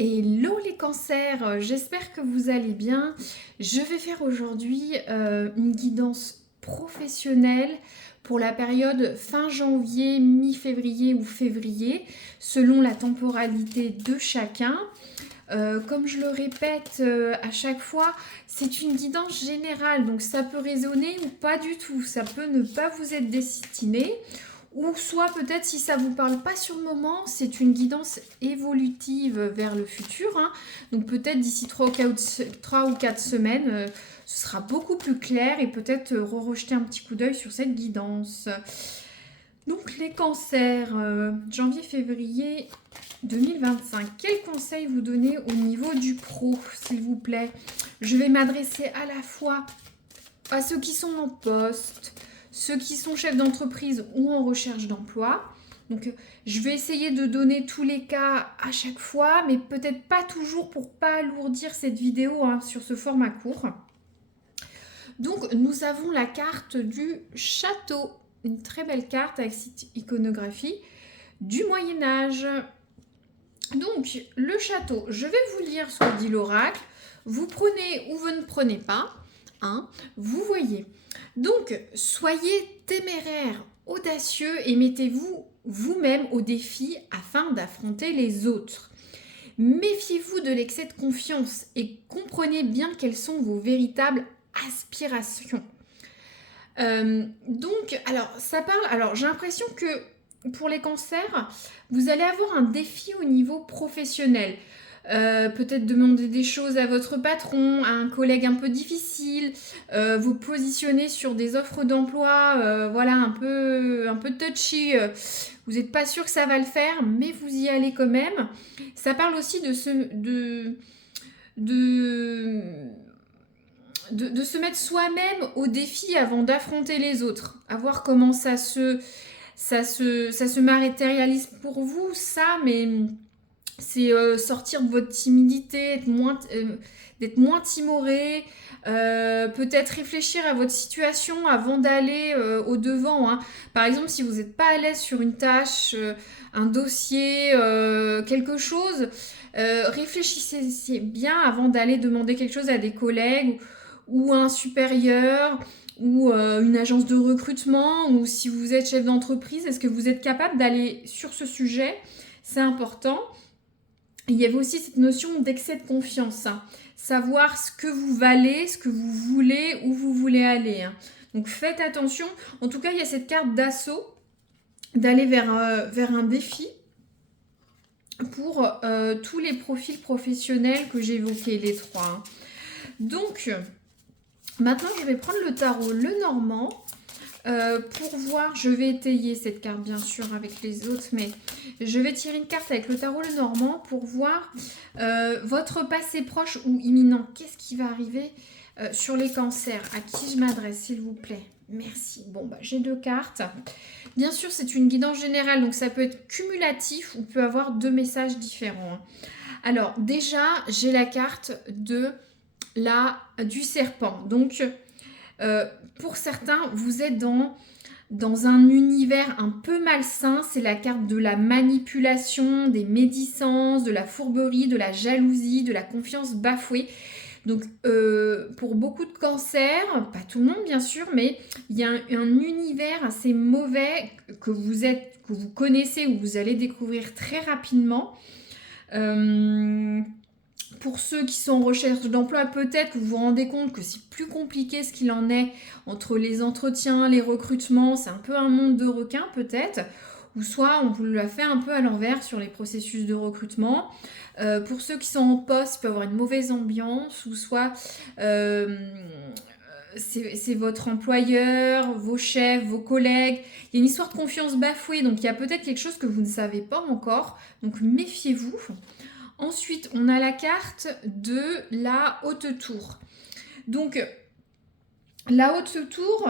Hello les cancers, j'espère que vous allez bien. Je vais faire aujourd'hui une guidance professionnelle pour la période fin janvier, mi-février ou février, selon la temporalité de chacun. Comme je le répète à chaque fois, c'est une guidance générale, donc ça peut résonner ou pas du tout, ça peut ne pas vous être destiné. Ou soit peut-être si ça ne vous parle pas sur le moment, c'est une guidance évolutive vers le futur. Hein. Donc peut-être d'ici 3 ou 4 semaines, ce sera beaucoup plus clair et peut-être re-rejeter un petit coup d'œil sur cette guidance. Donc les cancers, janvier-février 2025. Quels conseils vous donnez au niveau du pro, s'il vous plaît? Je vais m'adresser à la fois à ceux qui sont en poste, ceux qui sont chefs d'entreprise ou en recherche d'emploi. Donc, je vais essayer de donner tous les cas à chaque fois, mais peut-être pas toujours pour pas alourdir cette vidéo sur ce format court. Donc, nous avons la carte du château. Une très belle carte avec cette iconographie du Moyen-Âge. Donc, le château, je vais vous lire ce que dit l'oracle. Vous prenez ou vous ne prenez pas. Hein, vous voyez. Donc, soyez téméraire, audacieux et mettez-vous vous-même au défi afin d'affronter les autres. Méfiez-vous de l'excès de confiance et comprenez bien quelles sont vos véritables aspirations. Donc, alors, ça parle. Alors, j'ai l'impression que pour les cancers, vous allez avoir un défi au niveau professionnel. Peut-être demander des choses à votre patron, à un collègue un peu difficile, vous positionner sur des offres d'emploi, voilà, un peu touchy. Vous n'êtes pas sûr que ça va le faire, mais vous y allez quand même. Ça parle aussi de se mettre soi-même au défi avant d'affronter les autres. À voir comment ça se matérialise pour vous, ça, mais c'est sortir de votre timidité, d'être moins timoré, peut-être réfléchir à votre situation avant d'aller au devant. Hein. Par exemple, si vous n'êtes pas à l'aise sur une tâche, un dossier, quelque chose, réfléchissez bien avant d'aller demander quelque chose à des collègues ou à un supérieur ou une agence de recrutement, ou si vous êtes chef d'entreprise, est-ce que vous êtes capable d'aller sur ce sujet? C'est important. Il y avait aussi cette notion d'excès de confiance, hein. Savoir ce que vous valez, ce que vous voulez, où vous voulez aller. Hein. Donc faites attention. En tout cas, il y a cette carte d'assaut, d'aller vers un défi pour tous les profils professionnels que j'ai évoqués, les trois. Hein. Donc, maintenant, je vais prendre le tarot Lenormand. Pour voir, je vais étayer cette carte bien sûr avec les autres, mais je vais tirer une carte avec le tarot Lenormand pour voir votre passé proche ou imminent. Qu'est-ce qui va arriver sur les cancers? À qui je m'adresse, s'il vous plaît? Merci. Bon, bah, j'ai 2 cartes. Bien sûr, c'est une guidance générale, donc ça peut être cumulatif ou peut avoir 2 messages différents. Hein. Alors, déjà, j'ai la carte du serpent. Donc, pour certains, vous êtes dans un univers un peu malsain. C'est la carte de la manipulation, des médisances, de la fourberie, de la jalousie, de la confiance bafouée. Donc, pour beaucoup de cancers, pas tout le monde bien sûr, mais il y a un univers assez mauvais que vous connaissez ou vous allez découvrir très rapidement. Pour ceux qui sont en recherche d'emploi, peut-être que vous vous rendez compte que c'est plus compliqué ce qu'il en est entre les entretiens, les recrutements. C'est un peu un monde de requins peut-être. Ou soit on vous l'a fait un peu à l'envers sur les processus de recrutement. Pour ceux qui sont en poste, il peut y avoir une mauvaise ambiance. Ou soit c'est votre employeur, vos chefs, vos collègues. Il y a une histoire de confiance bafouée. Donc il y a peut-être quelque chose que vous ne savez pas encore. Donc méfiez-vous. Ensuite, on a la carte de la haute tour. Donc, la haute tour,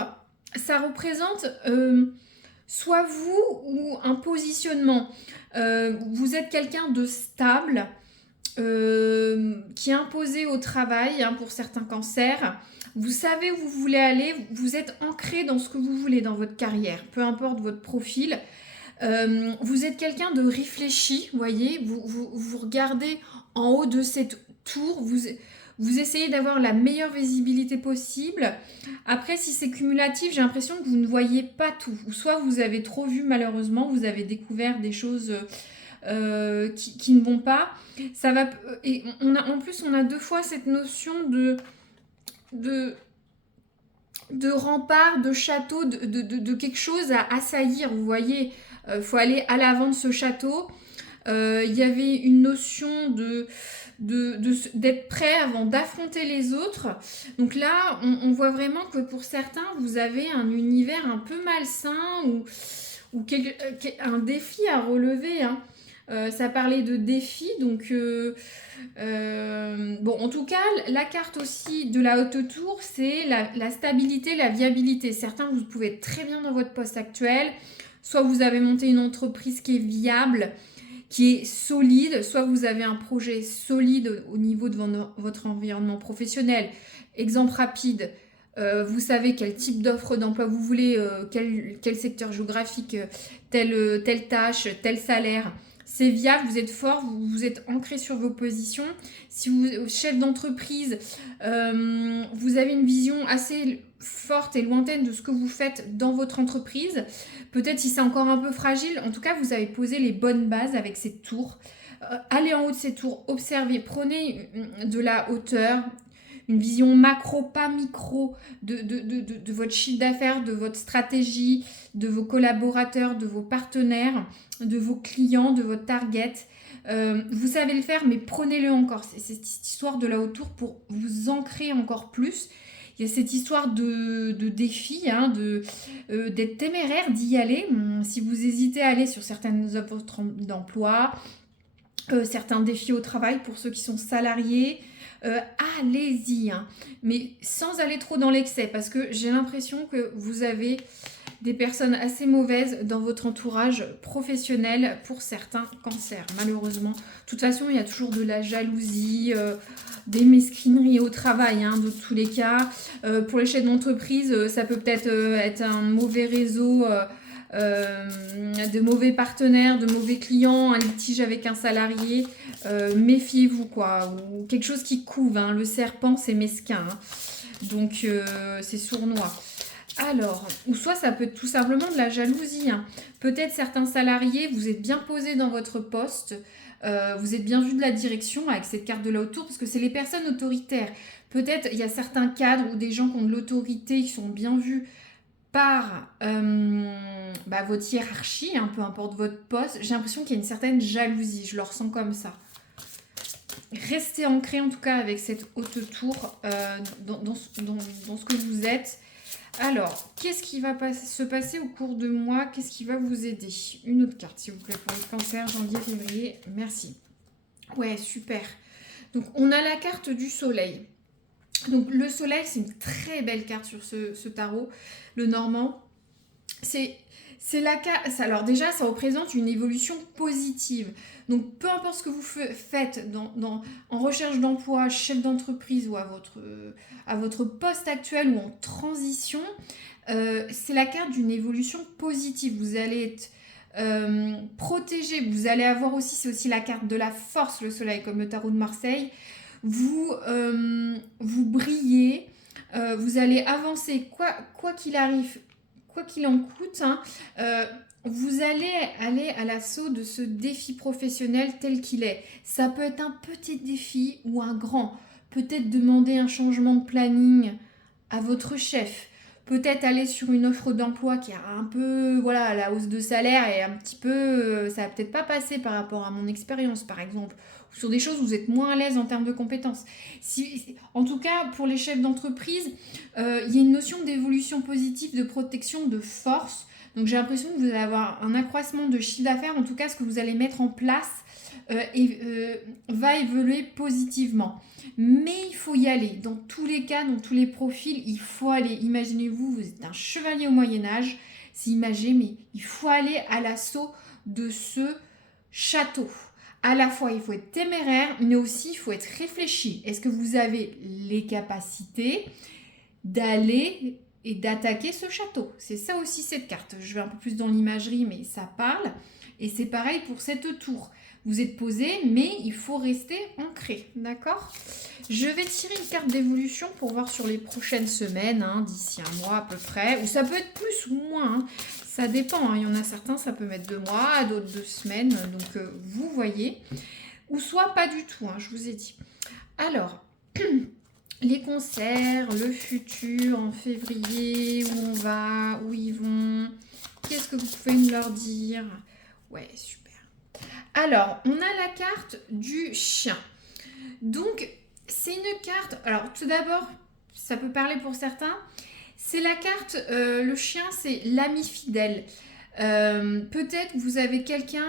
ça représente soit vous ou un positionnement. Vous êtes quelqu'un de stable, qui est imposé au travail pour certains cancers. Vous savez où vous voulez aller, vous êtes ancré dans ce que vous voulez dans votre carrière, peu importe votre profil. Vous êtes quelqu'un de réfléchi, vous voyez, vous regardez en haut de cette tour, vous essayez d'avoir la meilleure visibilité possible. Après, si c'est cumulatif, j'ai l'impression que vous ne voyez pas tout. Ou soit vous avez trop vu malheureusement, vous avez découvert des choses qui ne vont pas. Ça va, et en plus, on a deux fois cette notion de, de rempart, de château, de quelque chose à assaillir, vous voyez. Faut aller à l'avant de ce château. Il y avait une notion d'être prêt avant d'affronter les autres. Donc là, on voit vraiment que pour certains, vous avez un univers un peu malsain ou un défi à relever, hein. Ça parlait de défi, donc bon, en tout cas, la carte aussi de la haute tour, c'est la stabilité, la viabilité. Certains, vous pouvez être très bien dans votre poste actuel, soit vous avez monté une entreprise qui est viable, qui est solide, soit vous avez un projet solide au niveau de votre environnement professionnel. Exemple rapide, vous savez quel type d'offre d'emploi vous voulez, quel secteur géographique, telle tâche, tel salaire. C'est viable, vous êtes fort, vous êtes ancré sur vos positions. Si vous êtes chef d'entreprise, vous avez une vision assez forte et lointaine de ce que vous faites dans votre entreprise. Peut-être si c'est encore un peu fragile, en tout cas, vous avez posé les bonnes bases avec ces tours. Allez en haut de ces tours, observez, prenez de la hauteur, une vision macro, pas micro, de votre chiffre d'affaires, de votre stratégie, de vos collaborateurs, de vos partenaires, de vos clients, de votre target. Vous savez le faire, mais prenez-le encore. C'est cette histoire de la hauteur pour vous ancrer encore plus. Il y a cette histoire de défi, hein, d'être téméraire, d'y aller. Si vous hésitez à aller sur certaines offres d'emploi, certains défis au travail pour ceux qui sont salariés, allez-y, hein, mais sans aller trop dans l'excès, parce que j'ai l'impression que vous avez des personnes assez mauvaises dans votre entourage professionnel pour certains cancers, malheureusement. De toute façon, il y a toujours de la jalousie, des mesquineries au travail, hein, de tous les cas. Pour les chefs d'entreprise, ça peut peut-être être un mauvais réseau, de mauvais partenaires, de mauvais clients, un litige avec un salarié. Méfiez-vous, quoi. Ou quelque chose qui couve, hein. Le serpent, c'est mesquin, hein. Donc, c'est sournois. Alors, ou soit ça peut être tout simplement de la jalousie, hein. Peut-être certains salariés, vous êtes bien posés dans votre poste, vous êtes bien vu de la direction avec cette carte de la haute tour, parce que c'est les personnes autoritaires. Peut-être il y a certains cadres ou des gens qui ont de l'autorité, qui sont bien vus par votre hiérarchie, hein, peu importe votre poste. J'ai l'impression qu'il y a une certaine jalousie, je le ressens comme ça. Restez ancré en tout cas avec cette haute tour dans ce que vous êtes. Alors, qu'est-ce qui va se passer au cours de mois? Qu'est-ce qui va vous aider? Une autre carte, s'il vous plaît, pour les cancers, janvier, février. Merci. Ouais, super. Donc, on a la carte du soleil. Donc, le soleil, c'est une très belle carte sur ce tarot, le normand. C'est la carte. Alors, déjà, ça représente une évolution positive. Donc, peu importe ce que vous faites en recherche d'emploi, chef d'entreprise ou à votre poste actuel ou en transition, c'est la carte d'une évolution positive. Vous allez être protégé. Vous allez avoir aussi, c'est aussi la carte de la force, le soleil, comme le tarot de Marseille. Vous brillez, vous allez avancer, quoi qu'il arrive, quoi qu'il en coûte, hein, vous allez aller à l'assaut de ce défi professionnel tel qu'il est. Ça peut être un petit défi ou un grand. Peut-être demander un changement de planning à votre chef. Peut-être aller sur une offre d'emploi qui a un peu, voilà, la hausse de salaire et un petit peu, ça va peut-être pas passer par rapport à mon expérience, par exemple. Ou sur des choses où vous êtes moins à l'aise en termes de compétences. En tout cas, pour les chefs d'entreprise, il y a une notion d'évolution positive, de protection, de force. Donc j'ai l'impression que vous allez avoir un accroissement de chiffre d'affaires, en tout cas ce que vous allez mettre en place va évoluer positivement. Mais il faut y aller, dans tous les cas, dans tous les profils, il faut aller. Imaginez-vous, vous êtes un chevalier au Moyen-Âge, c'est imagé, mais il faut aller à l'assaut de ce château. À la fois, il faut être téméraire, mais aussi il faut être réfléchi. Est-ce que vous avez les capacités d'aller et d'attaquer ce château. C'est ça aussi cette carte. Je vais un peu plus dans l'imagerie, mais ça parle. Et c'est pareil pour cette tour. Vous êtes posé, mais il faut rester ancré, d'accord? Je vais tirer une carte d'évolution pour voir sur les prochaines semaines, hein, d'ici un mois à peu près. Ou ça peut être plus ou moins, hein. Ça dépend. Hein. Il y en a certains, ça peut mettre 2 mois, d'autres 2 semaines. Donc, vous voyez. Ou soit pas du tout, hein, je vous ai dit. Alors, les concerts, le futur en février, où on va, où ils vont, qu'est-ce que vous pouvez nous leur dire? Ouais, super. Alors, on a la carte du chien. Donc, c'est une carte, alors tout d'abord, ça peut parler pour certains, c'est la carte, le chien, c'est l'ami fidèle. Peut-être que vous avez quelqu'un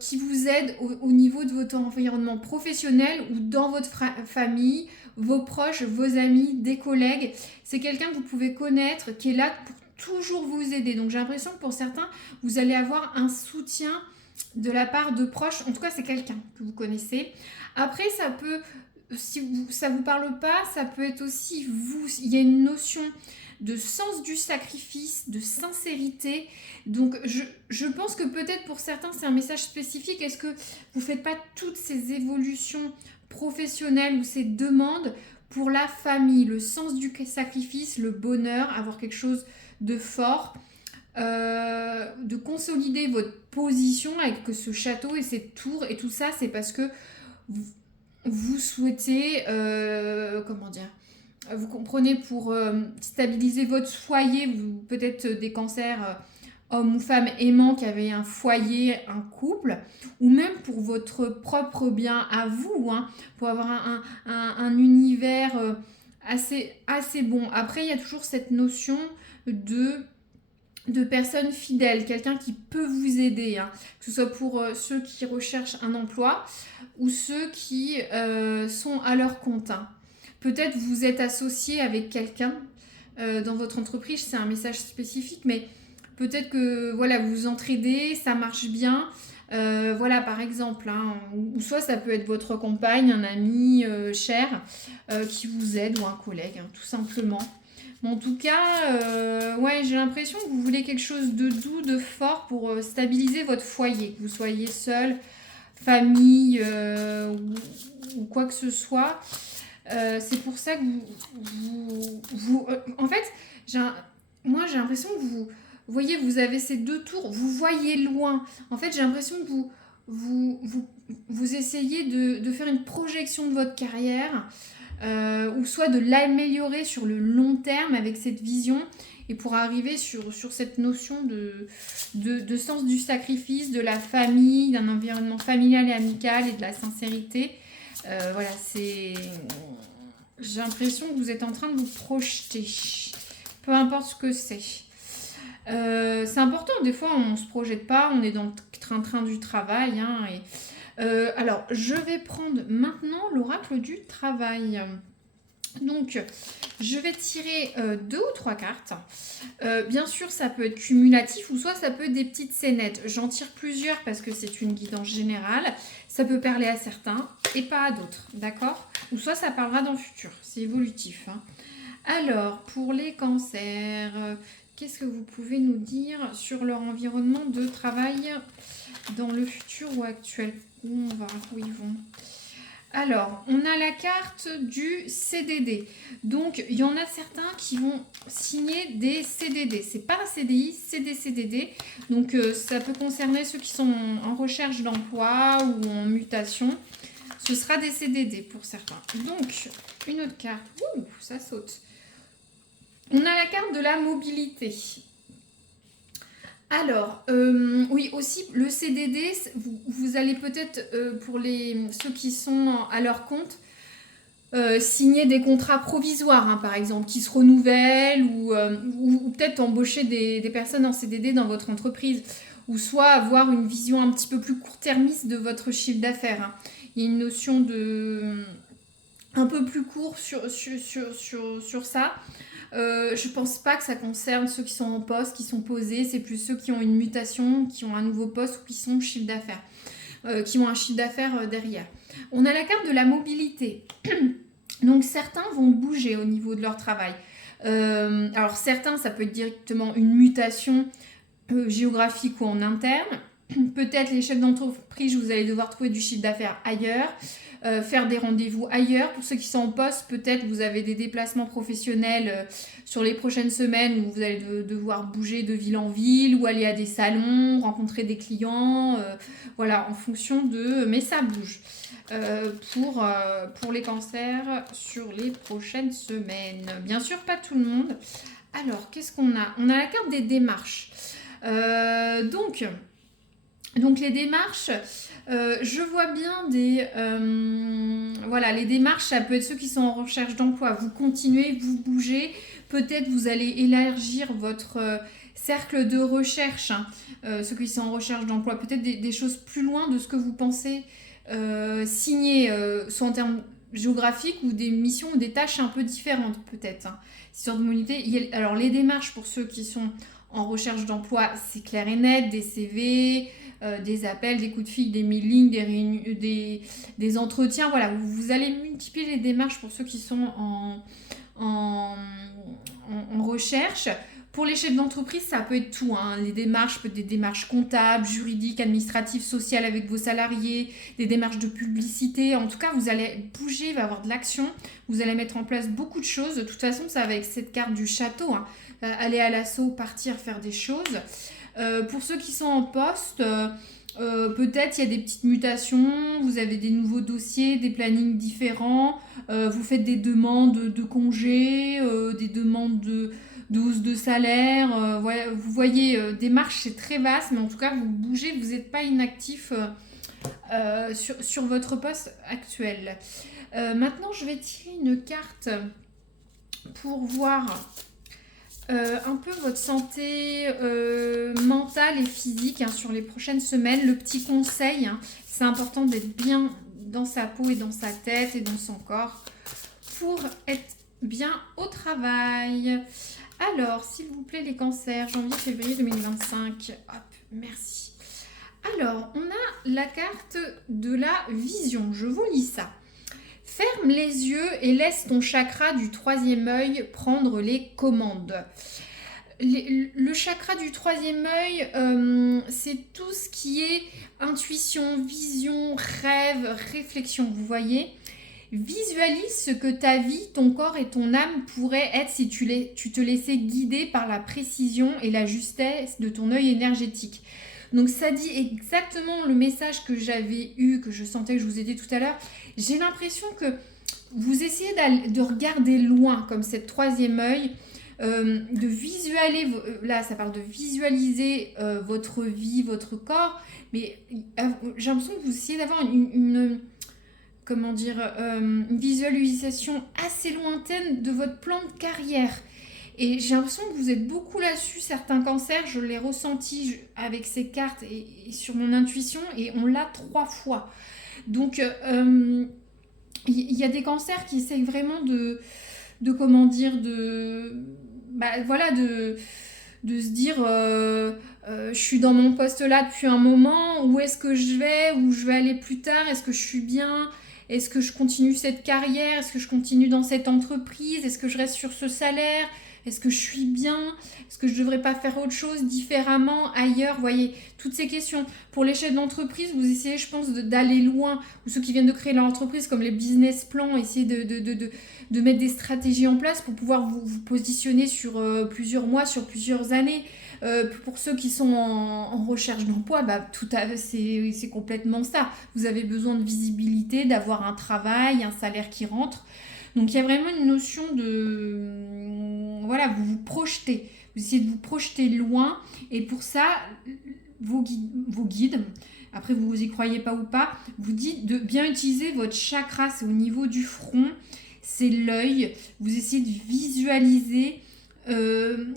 qui vous aide au niveau de votre environnement professionnel ou dans votre famille, vos proches, vos amis, des collègues. C'est quelqu'un que vous pouvez connaître, qui est là pour toujours vous aider. Donc j'ai l'impression que pour certains, vous allez avoir un soutien de la part de proches. En tout cas, c'est quelqu'un que vous connaissez. Après, ça peut, si ça ne vous parle pas, ça peut être aussi vous. Il y a une notion de sens du sacrifice, de sincérité. Donc, je pense que peut-être pour certains, c'est un message spécifique. Est-ce que vous ne faites pas toutes ces évolutions professionnelles ou ces demandes pour la famille, le sens du sacrifice, le bonheur, avoir quelque chose de fort, de consolider votre position avec ce château et cette tour et tout ça, c'est parce que vous souhaitez, comment dire, vous comprenez, pour stabiliser votre foyer, peut-être des cancers, hommes ou femmes aimants qui avaient un foyer, un couple, ou même pour votre propre bien à vous, hein, pour avoir un univers assez bon. Après, il y a toujours cette notion de personnes fidèles, quelqu'un qui peut vous aider, hein, que ce soit pour ceux qui recherchent un emploi ou ceux qui sont à leur compte. Hein. Peut-être vous êtes associé avec quelqu'un dans votre entreprise, c'est un message spécifique, mais peut-être que voilà, vous vous entraidez, ça marche bien. Voilà, par exemple, hein, ou soit ça peut être votre compagne, un ami cher qui vous aide, ou un collègue, hein, tout simplement. Mais en tout cas, ouais, j'ai l'impression que vous voulez quelque chose de doux, de fort pour stabiliser votre foyer, que vous soyez seul, famille ou quoi que ce soit. C'est pour ça que en fait, moi j'ai l'impression que vous voyez, vous avez ces 2 tours, vous voyez loin. En fait, j'ai l'impression que vous essayez de faire une projection de votre carrière, ou soit de l'améliorer sur le long terme avec cette vision, et pour arriver sur cette notion de sens du sacrifice, de la famille, d'un environnement familial et amical et de la sincérité. Voilà, j'ai l'impression que vous êtes en train de vous projeter, peu importe ce que c'est. C'est important, des fois on ne se projette pas, on est dans le train-train du travail, hein, alors je vais prendre maintenant l'oracle du travail. Donc je vais tirer 2 ou 3 cartes. Bien sûr, ça peut être cumulatif, ou soit ça peut être des petites scénettes. J'en tire plusieurs parce que c'est une guidance générale. Ça peut parler à certains et pas à d'autres, d'accord? Ou soit ça parlera dans le futur, c'est évolutif, hein. Alors, pour les cancers, qu'est-ce que vous pouvez nous dire sur leur environnement de travail dans le futur ou actuel? Où on va, où ils vont? Alors, on a la carte du CDD. Donc, il y en a certains qui vont signer des CDD. C'est pas un CDI, c'est des CDD. Donc, ça peut concerner ceux qui sont en recherche d'emploi ou en mutation. Ce sera des CDD pour certains. Donc, une autre carte. Ouh, ça saute. On a la carte de la mobilité. Alors, oui, aussi, le CDD, vous allez peut-être, pour ceux qui sont à leur compte, signer des contrats provisoires, hein, par exemple, qui se renouvellent, ou peut-être embaucher des personnes en CDD dans votre entreprise, ou soit avoir une vision un petit peu plus court-termiste de votre chiffre d'affaires. Hein. Il y a une notion un peu plus court sur ça. Je pense pas que ça concerne ceux qui sont en poste, qui sont posés. C'est plus ceux qui ont une mutation, qui ont un nouveau poste ou qui sont chiffre d'affaires, qui ont un chiffre d'affaires derrière. On a la carte de la mobilité. Donc certains vont bouger au niveau de leur travail. Alors certains, ça peut être directement une mutation géographique ou en interne. Peut-être les chefs d'entreprise, vous allez devoir trouver du chiffre d'affaires ailleurs, faire des rendez-vous ailleurs. Pour ceux qui sont en poste, peut-être vous avez des déplacements professionnels sur les prochaines semaines où vous allez devoir bouger de ville en ville ou aller à des salons, rencontrer des clients, voilà, en fonction de... Mais ça bouge pour les cancers sur les prochaines semaines. Bien sûr, pas tout le monde. Alors, qu'est-ce qu'on a? On a la carte des démarches. Donc les démarches, je vois bien voilà, les démarches, ça peut être ceux qui sont en recherche d'emploi. Vous continuez, vous bougez. Peut-être vous allez élargir votre cercle de recherche, hein, ceux qui sont en recherche d'emploi. Peut-être des choses plus loin de ce que vous pensez signer, soit en termes géographiques ou des missions ou des tâches un peu différentes peut-être. Hein. Sur de mobilité. Alors les démarches pour ceux qui sont en recherche d'emploi, c'est clair et net, des CV, des appels, des coups de fil, des mailings, des réunions, des entretiens. Voilà, vous allez multiplier les démarches pour ceux qui sont en recherche. Pour les chefs d'entreprise, ça peut être tout. Hein. Les démarches, peut être des démarches comptables, juridiques, administratives, sociales avec vos salariés, des démarches de publicité. En tout cas, vous allez bouger, il va y avoir de l'action. Vous allez mettre en place beaucoup de choses. De toute façon, ça va avec cette carte du château. Hein. Aller à l'assaut, partir, faire des choses. Pour ceux qui sont en poste, peut-être il y a des petites mutations, vous avez des nouveaux dossiers, des plannings différents, vous faites des demandes de congés, des demandes de hausse de salaire. Vous voyez, démarche, c'est très vaste, mais en tout cas, vous bougez, vous n'êtes pas inactif sur votre poste actuel. Maintenant, je vais tirer une carte pour voir un peu votre santé mentale et physique, hein, sur les prochaines semaines. Le petit conseil, hein, c'est important d'être bien dans sa peau et dans sa tête et dans son corps pour être bien au travail. Alors, s'il vous plaît, les cancers, janvier-février 2025. Hop, merci. Alors, on a la carte de la vision. Je vous lis ça. Ferme les yeux et laisse ton chakra du troisième œil prendre les commandes. Le chakra du troisième œil, c'est tout ce qui est intuition, vision, rêve, réflexion. Vous voyez ? Visualise ce que ta vie, ton corps et ton âme pourraient être si tu te laissais guider par la précision et la justesse de ton œil énergétique. Donc ça dit exactement le message que j'avais eu, que je sentais, que je vous ai dit tout à l'heure. J'ai l'impression que vous essayez de regarder loin, comme cette troisième œil, de visualiser, là ça parle de visualiser votre vie, votre corps, mais j'ai l'impression que vous essayez d'avoir une visualisation assez lointaine de votre plan de carrière. Et j'ai l'impression que vous êtes beaucoup là-dessus, certains cancers, je l'ai ressenti avec ces cartes et sur mon intuition, et on l'a 3 fois. Donc, il y a des cancers qui essayent vraiment de se dire, je suis dans mon poste là depuis un moment, où est-ce que je vais, où je vais aller plus tard, est-ce que je suis bien, est-ce que je continue cette carrière, est-ce que je continue dans cette entreprise, est-ce que je reste sur ce salaire, est-ce que je suis bien, est-ce que je ne devrais pas faire autre chose différemment ailleurs, vous voyez, toutes ces questions. Pour les chefs d'entreprise, vous essayez, je pense, d'aller loin, ou ceux qui viennent de créer leur entreprise, comme les business plans, essayer de mettre des stratégies en place pour pouvoir vous positionner sur plusieurs mois, sur plusieurs années. Pour ceux qui sont en recherche d'emploi, c'est complètement ça. Vous avez besoin de visibilité, d'avoir un travail, un salaire qui rentre. Donc il y a vraiment une notion de... Voilà, vous vous projetez. Vous essayez de vous projeter loin. Et pour ça, vos guides, après vous y croyez pas ou pas, vous dites de bien utiliser votre chakra. C'est au niveau du front, c'est l'œil. Vous essayez de visualiser,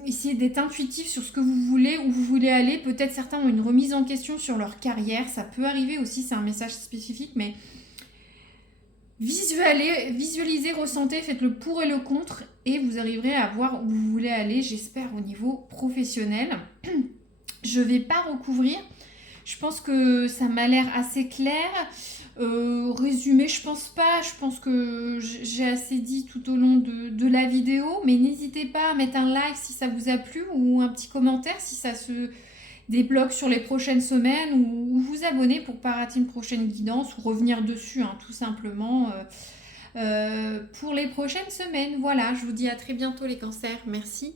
essayez d'être intuitif sur ce que vous voulez, où vous voulez aller. Peut-être certains ont une remise en question sur leur carrière. Ça peut arriver aussi, c'est un message spécifique, mais... Visualisez, ressentez, faites le pour et le contre et vous arriverez à voir où vous voulez aller, j'espère, au niveau professionnel. Je ne vais pas recouvrir, je pense que ça m'a l'air assez clair. Résumé, je pense pas. Je pense que j'ai assez dit tout au long de la vidéo. Mais n'hésitez pas à mettre un like si ça vous a plu ou un petit commentaire si ça se débloque sur les prochaines semaines ou vous abonner pour pas rater une prochaine guidance ou revenir dessus, hein, tout simplement, pour les prochaines semaines. Voilà, je vous dis à très bientôt les cancers. Merci.